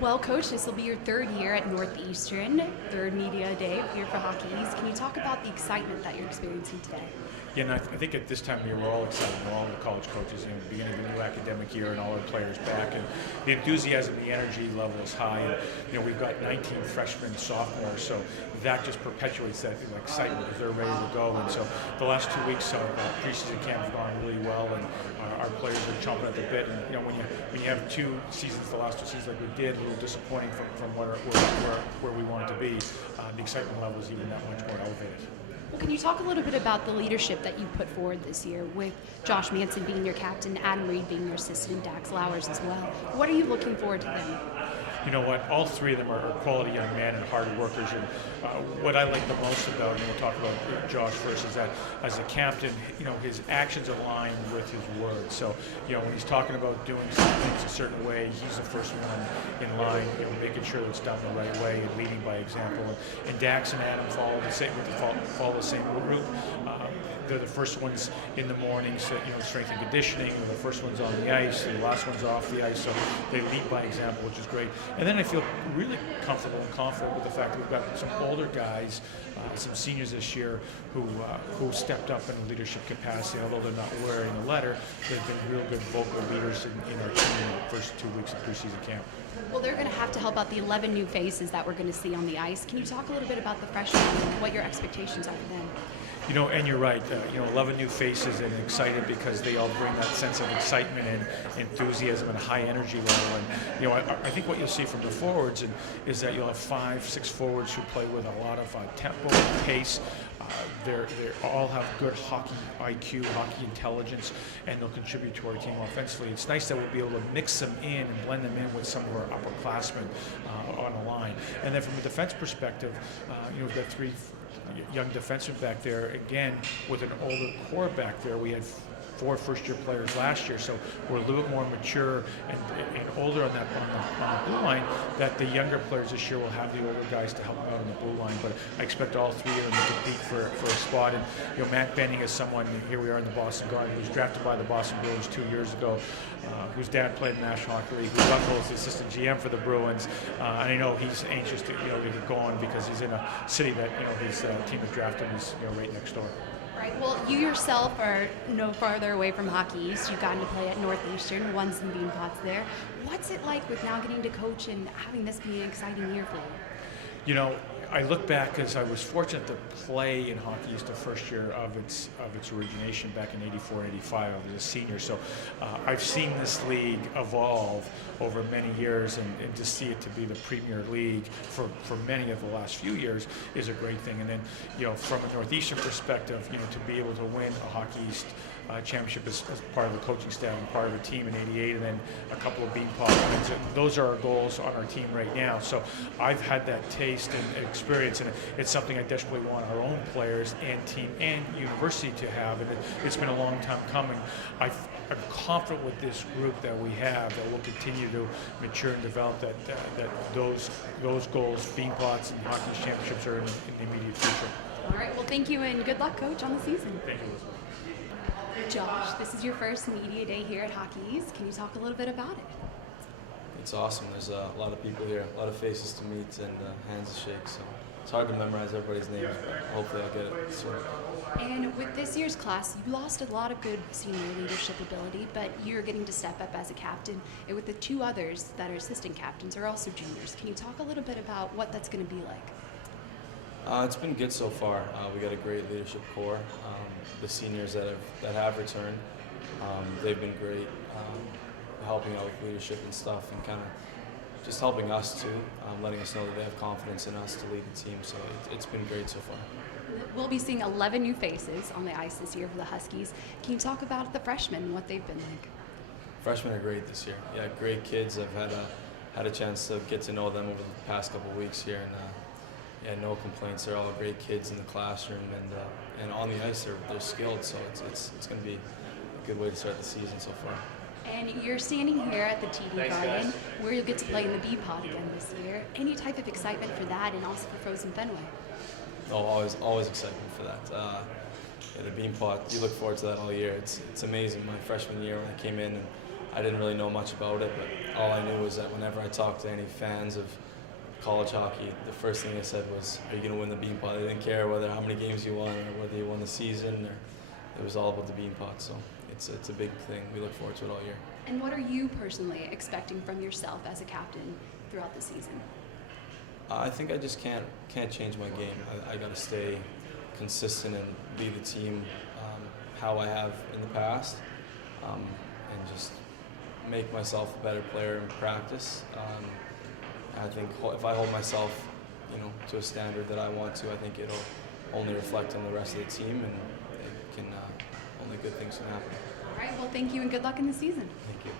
Well, Coach, this will be your third year at Northeastern, third media day here for Hockey East. Can you talk about the excitement that you're experiencing today? Yeah, and I think at this time of year we're all excited. We're all the college coaches, the beginning of the new academic year, and all our players back, and the enthusiasm, the energy level is high. And we've got 19 freshmen, sophomores, so that just perpetuates that excitement because they're ready to go. And so the last 2 weeks of preseason camp have gone really well, and our players are chomping at the bit. And when you have two seasons, the last two seasons like we did, a little disappointing from where we wanted to be. The excitement level is even that much more elevated. Well, can you talk a little bit about the leadership that you put forward this year with Josh Manson being your captain, Adam Reed being your assistant, Dax Lowers as well? What are you looking forward to them? You know what? All three of them are quality young men and hard workers. And what I like the most about, and we'll talk about Josh first, is that as a captain, his actions align with his words. So, when he's talking about doing some things a certain way, he's the first one in line, making sure that it's done the right way and leading by example. And Dax and Adam follow the same route. They're the first ones in the mornings, strength and conditioning. They're the first ones on the ice. The last ones off the ice. So they lead by example, which is great. And then I feel really comfortable and confident with the fact that we've got some older guys, some seniors this year who stepped up in a leadership capacity. Although they're not wearing a letter, they've been real good vocal leaders in our team in the first 2 weeks of preseason camp. Well, they're going to have to help out the 11 new faces that we're going to see on the ice. Can you talk a little bit about the freshmen and what your expectations are for them? And you're right. 11 new faces and excited because they all bring that sense of excitement and enthusiasm and high energy level. And I think what you'll see from the forwards is that you'll have 5-6 forwards who play with a lot of tempo and pace. They all have good hockey IQ, hockey intelligence, and they'll contribute to our team offensively. It's nice that we'll be able to mix them in and blend them in with some of our upperclassmen on the line. And then from a defense perspective, we've got 3 young defensemen back there. Again, with an older core back there, we had 4 first-year players last year, so we're a little bit more mature and older on the blue line. That the younger players this year will have the older guys to help them out on the blue line. But I expect all 3 of them to compete for a spot. And Matt Benning is someone. Here we are in the Boston Garden, who was drafted by the Boston Bruins 2 years ago, whose dad played in the National Hockey League, whose uncle is the assistant GM for the Bruins, and I know he's anxious to get going because he's in a city that his team has drafted him is right next door. Right. Well, you yourself are no farther away from Hockey East. You've gotten to play at Northeastern, won some bean pots there. What's it like with now getting to coach and having this be an exciting year for you? I look back as I was fortunate to play in Hockey East the first year of its origination back in '84 and '85. I was a senior, so I've seen this league evolve over many years, and to see it to be the premier league for many of the last few years is a great thing. And then, from a Northeastern perspective, to be able to win a Hockey East championship as part of the coaching staff and part of a team in '88, and then a couple of bean pot wins. And those are our goals on our team right now. So I've had that taste and experience, and it's something I desperately want our own players and team and university to have. And it's been a long time coming. I'm confident with this group that we have that we'll continue to mature and develop. That those goals, bean pots and Hockey East championships, are in the immediate future. All right. Well, thank you and good luck, Coach, on the season. Thank you. Josh, this is your first media day here at Hockey East. Can you talk a little bit about it? It's awesome. There's a lot of people here, a lot of faces to meet and hands to shake. So it's hard to memorize everybody's names, but hopefully I'll get it soon. And with this year's class, you lost a lot of good senior leadership ability, but you're getting to step up as a captain. And with the 2 others that are assistant captains are also juniors. Can you talk a little bit about what that's going to be like? It's been good so far. We got a great leadership core. The seniors that have returned, they've been great, helping out with leadership and stuff, and kind of just helping us too, letting us know that they have confidence in us to lead the team. So it's been great so far. We'll be seeing 11 new faces on the ice this year for the Huskies. Can you talk about the freshmen and what they've been like? Freshmen are great this year. Yeah, great kids. I've had a chance to get to know them over the past couple of weeks here, and no complaints. They're all great kids in the classroom, and on the ice they're skilled. So it's going to be a good way to start the season so far. And you're standing here at the TD Garden, where you'll get to play in the B-Pod again this year. Any type of excitement for that, and also for Frozen Fenway? Oh, always excitement for that. The bean pot, you look forward to that all year. It's amazing. My freshman year when I came in, and I didn't really know much about it, but all I knew was that whenever I talked to any fans of college hockey, the first thing they said was, "Are you going to win the Beanpot?" They didn't care how many games you won or whether you won the season. It was all about the Beanpot. So it's a big thing. We look forward to it all year. And what are you personally expecting from yourself as a captain throughout the season? I think I just can't change my game. I got to stay consistent and lead the team how I have in the past, and just make myself a better player in practice. I think if I hold myself, to a standard that I want to, I think it'll only reflect on the rest of the team, and it can only good things can happen. All right. Well, thank you and good luck in the season. Thank you.